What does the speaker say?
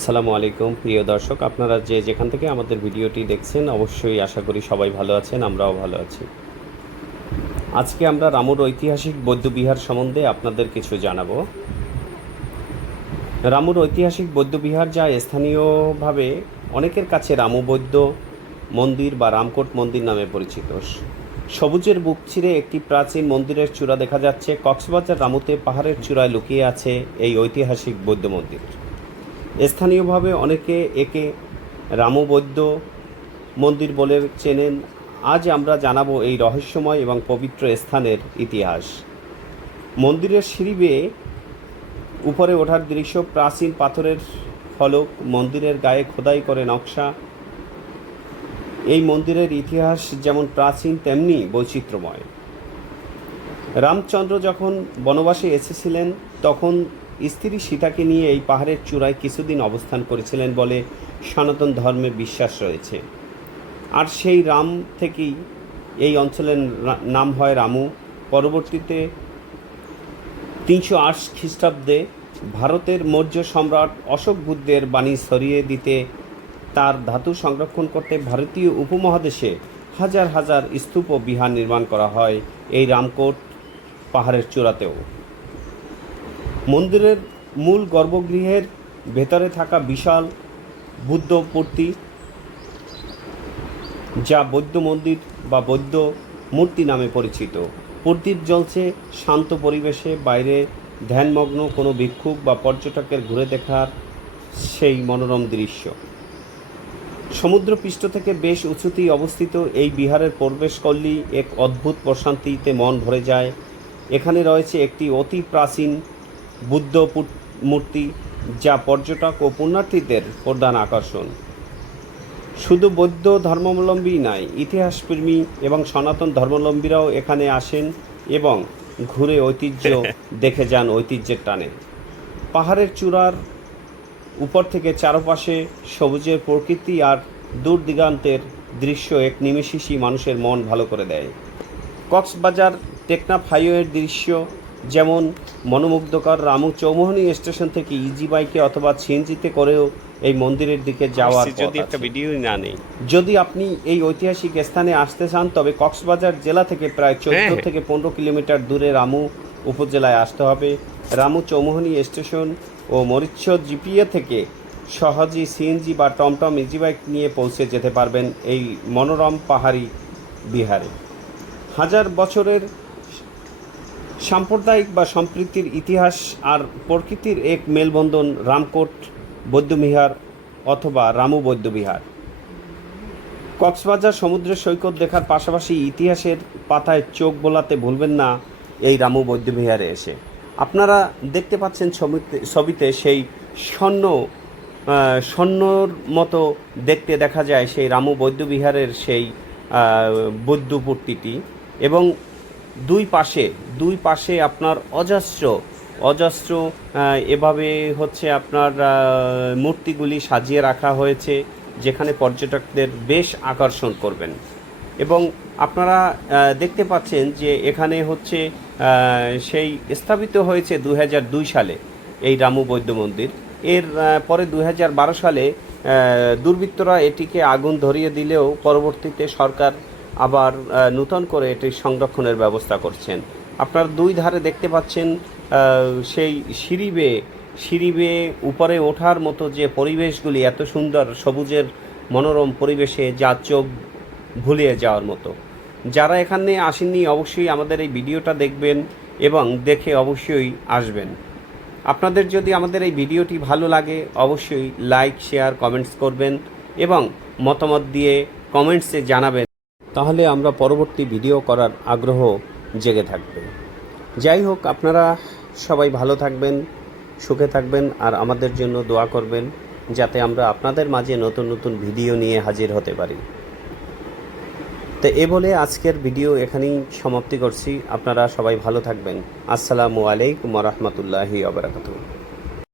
আসসালামু আলাইকুম প্রিয় দর্শক, আপনারা যে যেখান থেকে আমাদের ভিডিওটি দেখছেন অবশ্যই আশা করি সবাই ভালো আছেন, আমরাও ভালো আছি। আজকে আমরা রামুর ঐতিহাসিক বৌদ্ধবিহার সম্বন্ধে আপনাদের কিছু জানাবো। রামুর ঐতিহাসিক বৌদ্ধবিহার যা স্থানীয়ভাবে অনেকের কাছে রামু বৌদ্ধ মন্দির বা রামকোট মন্দির নামে পরিচিত। সবুজের বুক চিরে একটি প্রাচীন মন্দিরের চূড়া দেখা যাচ্ছে। কক্সবাজার রামুতে পাহাড়ের চূড়ায় লুকিয়ে আছে এই ঐতিহাসিক বৌদ্ধ মন্দির। স্থানীয়ভাবে অনেকে একে রামু বৌদ্ধ মন্দির বলে চেনেন। আজ আমরা জানাবো এই রহস্যময় এবং পবিত্র স্থানের ইতিহাস। মন্দিরের সিঁড়ি বেয়ে উপরে ওঠার দৃশ্য, প্রাচীন পাথরের ফলক, মন্দিরের গায়ে খোদাই করে নকশা। এই মন্দিরের ইতিহাস যেমন প্রাচীন তেমনি বৈচিত্র্যময়। রামচন্দ্র যখন বনবাসে এসেছিলেন তখন স্ত্রী সীতাকে নিয়ে এই পাহাড়ের চূড়ায় কিছুদিন অবস্থান করেছিলেন বলে সনাতন ধর্মে বিশ্বাস রয়েছে। আর সেই রাম থেকেই এই অঞ্চলের নাম হয় রামু। পরবর্তীতে 308 খ্রিস্টাব্দে ভারতের মৌর্য সম্রাট অশোক বুদ্ধের বাণী ছড়িয়ে দিতে তার ধাতু সংরক্ষণ করতে ভারতীয় উপমহাদেশে হাজার হাজার স্তূপ ও বিহার নির্মাণ করা হয় এই রামকোট পাহাড়ের চূড়াতেও। মন্দিরের মূল গর্ভগৃহের ভেতরে থাকা বিশাল বুদ্ধ মূর্তি, যা বৌদ্ধ মন্দির বা বৌদ্ধ মূর্তি নামে পরিচিত। প্রদীপ জ্বলছে শান্ত পরিবেশে, বাইরে ধ্যানমগ্ন কোনো ভিক্ষুক বা পর্যটকের ঘুরে দেখার সেই মনোরম দৃশ্য। সমুদ্রপৃষ্ঠ থেকে বেশ উঁচুতেই অবস্থিত এই বিহারের প্রবেশ করলেই এক অদ্ভুত প্রশান্তিতে মন ভরে যায়। এখানে রয়েছে একটি অতি প্রাচীন বুদ্ধ মূর্তি, যা পর্যটক ও পুণ্যার্থীদের প্রধান আকর্ষণ। শুধু বৌদ্ধ ধর্মাবলম্বী নয়, ইতিহাসপ্রেমী এবং সনাতন ধর্মাবলম্বীরাও এখানে আসেন এবং ঘুরে ঐতিহ্য দেখে যান ঐতিহ্যের টানে। পাহাড়ের চূড়ার উপর থেকে চারপাশে সবুজের প্রকৃতি আর দূর দিগান্তের দৃশ্য এক নিমেষেই মানুষের মন ভালো করে দেয়। কক্সবাজার টেকনাফ হাইওয়ের দৃশ্য যেমন মনোমুগ্ধকর। রামু চৌমোহনী স্টেশন থেকে ইজি বাইকে অথবা সিএনজিতে করেও এই মন্দিরের দিকে যাওয়ার যদি একটা ভিডিও না নেই। যদি আপনি এই ঐতিহাসিক স্থানে আসতে চান তবে কক্সবাজার জেলা থেকে প্রায় 14 থেকে 15 কিলোমিটার দূরে রামু উপজেলায় আসতে হবে। রামু চৌমোহনী স্টেশন ও মরিচ্ছ জিপিএ থেকে সহজেই সিএনজি বা টমটম ইজি বাইক নিয়ে পৌঁছে যেতে পারবেন এই মনোরম পাহাড়ি বিহারে। হাজার বছরের সাম্প্রদায়িক বা সম্প্রীতির ইতিহাস আর প্রকৃতির এক মেলবন্ধন রামকোট বৌদ্ধবিহার অথবা রামু বৌদ্ধবিহার। কক্সবাজার সমুদ্র সৈকত দেখার পাশাপাশি ইতিহাসের পাতায় চোখ বোলাতে ভুলবেন না এই রামু বৌদ্ধবিহারে এসে। আপনারা দেখতে পাচ্ছেন ছবিতে সেই স্বর্ণর মতো দেখতে দেখা যায় সেই রামু বৌদ্ধবিহারের সেই বৌদ্ধ মূর্তিটি, এবং দুই পাশে আপনার অজস্র এভাবে হচ্ছে আপনার মূর্তিগুলি সাজিয়ে রাখা হয়েছে, যেখানে পর্যটকদের বেশ আকর্ষণ করবেন। এবং আপনারা দেখতে পাচ্ছেন যে এখানে হচ্ছে সেই স্থাপিত হয়েছে 2002 সালে এই রামু বৌদ্ধ মন্দির। এর পরে 2012 সালে দুর্বৃত্তরা এটিকে আগুন ধরিয়ে দিলেও পরবর্তীতে সরকার আবার নূতন করে এটি সংরক্ষণের ব্যবস্থা করছেন। আপনারা দুই ধারে দেখতে পাচ্ছেন সেই সিঁড়ি বেয়ে উপরে ওঠার মতো যে পরিবেশগুলি, এত সুন্দর সবুজের মনোরম পরিবেশে যা চোখ ভুলিয়ে যাওয়ার মতো। যারা এখানে আসেননি অবশ্যই আমাদের এই ভিডিওটা দেখবেন এবং দেখে অবশ্যই আসবেন। আপনাদের যদি আমাদের এই ভিডিওটি ভালো লাগে অবশ্যই লাইক, শেয়ার, কমেন্টস করবেন এবং মতামত দিয়ে কমেন্টসে জানাবেন, তাহলে আমরা পরবর্তী ভিডিও করার আগ্রহ জেগে থাকবে। যাই হোক, আপনারা সবাই ভালো থাকবেন, সুখে থাকবেন আর আমাদের জন্য দোয়া করবেন যাতে আমরা আপনাদের মাঝে নতুন নতুন ভিডিও নিয়ে হাজির হতে পারি। তো এ বলে আজকের ভিডিও এখানেই সমাপ্তি করছি। আপনারা সবাই ভালো থাকবেন। আসসালামু আলাইকুম ওয়া রাহমাতুল্লাহি ওয়া বারাকাতুহু।